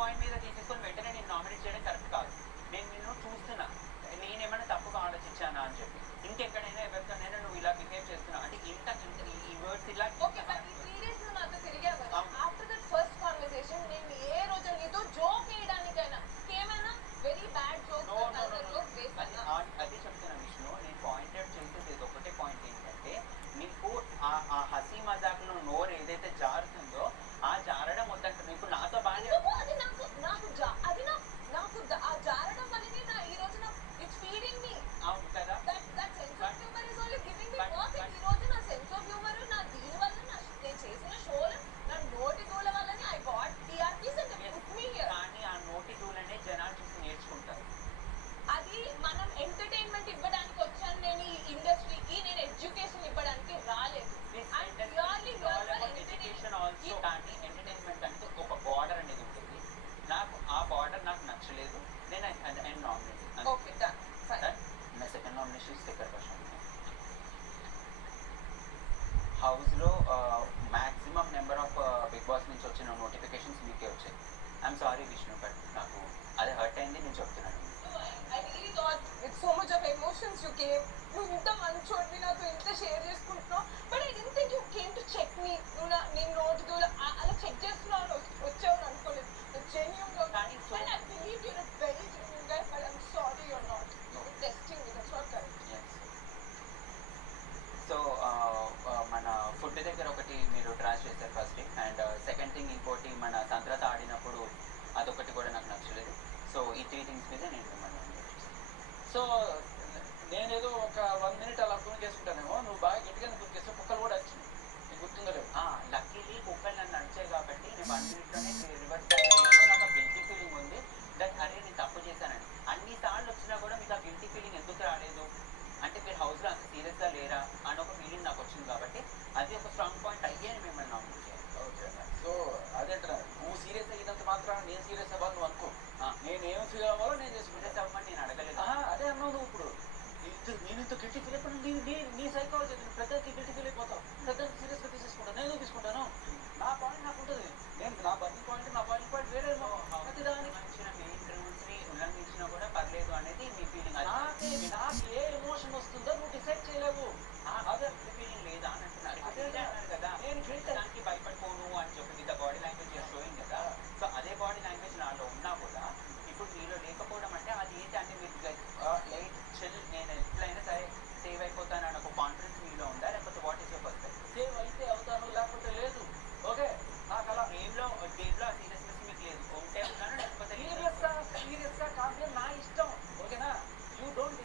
Point మీద తీసేసుకొని వెంటనే నేను నామినేట్ చేయడం కరెక్ట్ కాదు. నేను నిన్ను చూస్తున్నా, నేనేమైనా తప్పుగా ఆలోచించానా అని చెప్పి. ఇంకెక్కడైనా ఎవరితోనైనా నువ్వు ఇలా బిహేవ్ చేస్తున్నావు అంటే ఇంత ఈ వర్డ్స్ ఇలా ఓకే బట్ ఈ 3 days నువ్వు నాతో తిరిగావు కదా, ఆఫ్టర్ దట్ ఫస్ట్ కాన్వర్సేషన్ నేను ఏ రోజు నీతో జోక్ వేయడానికైనా ఏమైనా వెరీ బ్యాడ్ జోక్ వేసానా? అది చెప్తున్నా విష్ణు, నేను పాయింట్ అవుట్ చేసేది ఒకటే పాయింట్ ఏంటంటే నీకు ఆ హసీ మజాక్లో నోరు ఏదైతే జారుతుందో ఆ జారడం వద్దంటే నీకు నాతో బాగా అది నాకు నాకు అది నాకు ఆ జారడం వల్లనే నా ఈ రోజు నా ఇట్స్ ఫీడింగ్ మీ. అవును కదా, that sense of humour is only giving me work. ఈ రోజు నా సెన్స్ ఆఫ్ హ్యూమర్ నా దీని వల్ల నేను చేసిన షోలు నా నోటి దూల వల్లనే I got TRPs and put me here. కానీ ఆ నోటి దూలనే జనాలు చూసి నేర్చుకుంటారు. అది మనం ఎంటర్టైన్మెంట్ ఇవ్వడానికి వచ్చాను నేను ఈ ఇండస్ట్రీకి, నేను ఎడ్యుకేషన్ ఇవ్వడానికి రాలేదు. ఎడ్యుకేషన్ ఆల్సో, కానీ ఎంటర్టైన్మెంట్ అంటే ఒక బార్డర్ అనేది ఉంటుంది. నాకు ఆ బార్డర్ నాకు నచ్చలేదు, నేను నామినేట్. Okay done fine. నా సెకండ్ నామినేషన్ స్టిక్కర్ వర్షన్. హౌస్లో maximum number of Bigg Boss నుంచి వచ్చిన నోటిఫికేషన్స్ మీకే వచ్చాయి. ఐఎమ్ సారీ విష్ణు, బట్ నాకు అది హర్ట్ అయింది, నేను చెప్తున్నాను. I really thought with so much of emotions you came. నువ్వు ఇంత మంచోడివి, నాతో ఇంత షేర్ చేసుకుంటున్నావు. But I don't think you came to check me. నువ్వు నేను నోటి దూల అలా చెక్ చేస్తున్నావు వచ్చావు అనుకోలేదు. జెన్యూన్ గా and I believe you're very genuine guy, but I'm sorry you're not. You're testing me, that's not correct. So మన ఫుడ్ దగ్గర ఒకటి మీరు ట్రాష్ చేశారు ఫస్ట్, అండ్ సెకండ్ థింగ్ ఇంకోటి మన సంక్రాంతి ఆడినప్పుడు అదొకటి కూడా నాకు నచ్చలేదు. సో ఈ 3 థింగ్స్ మీద నేను మిమ్మల్ని. సో నేనేదో ఒక 1 minute అలా ఫోన్ చేసుకుంటానేమో, నువ్వు బాగా గట్టిగా ఫోన్ చేస్తే కుక్కలు కూడా వచ్చింది, నీకు గుర్తుందో లేదు? లక్కీలీ కుక్కలు నన్ను నడిచాయి కాబట్టి నేను 1 minute-లోనే రివర్స్ బ్యాక్. నాకు ఆ గిల్టీ ఫీలింగ్ ఉంది దట్ అరే నేను తప్పు చేశానని. అన్ని సార్లు వచ్చినా కూడా మీకు ఆ గిల్టీ ఫీలింగ్ ఎందుకు రాలేదు అంటే మీరు హౌస్లో అంత సీరియస్గా లేరా అని ఒక ఫీలింగ్ నాకు వచ్చింది కాబట్టి అది ఒక స్ట్రాంగ్ పాయింట్ అయ్యాను మిమ్మల్ని నామినేట్ చేయాలి. ఓకే, సో అదేంటా నువ్వు సీరియస్ అయినంత మాత్రం నేను సీరియస్ అవ్వాలి నువ్వు అనుకో. నేను ఏం ఫీల్ అవ్వాలో నేను చేసుకుంటే అవ్వమని నేను అడగలేదు. అదే అన్నావు నువ్వు. ఇప్పుడు నేను ఇంత గిల్టీ ఫీల్ అయిపోయినా నీ సైకాలజీ ప్రతి గిల్టీ ఫీల్ అయిపోతావు, పెద్ద సీరియస్గా తీసేసుకుంటాను. నేను తీసుకుంటాను, నా పాయింట్ నాకు ఉంటుంది. నేను నా బర్నింగ్